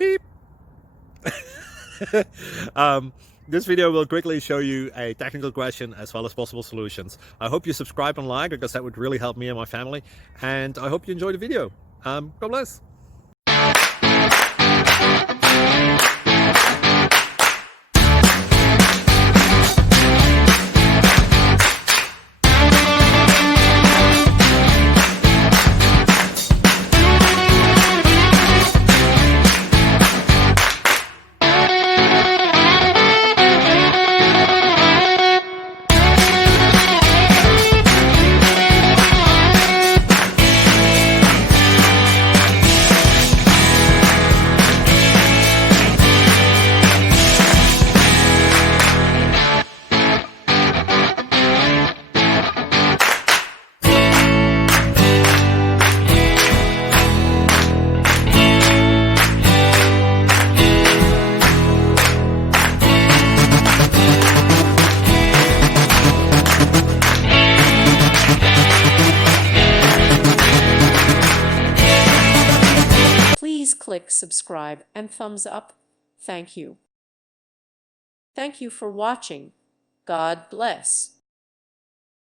Beep. This video will quickly show you a technical question as well as possible solutions. I hope you subscribe and like, because that would really help me and my family. And I hope you enjoy the video. God bless. Please click subscribe and thumbs up. Thank you. Thank you for watching. God bless.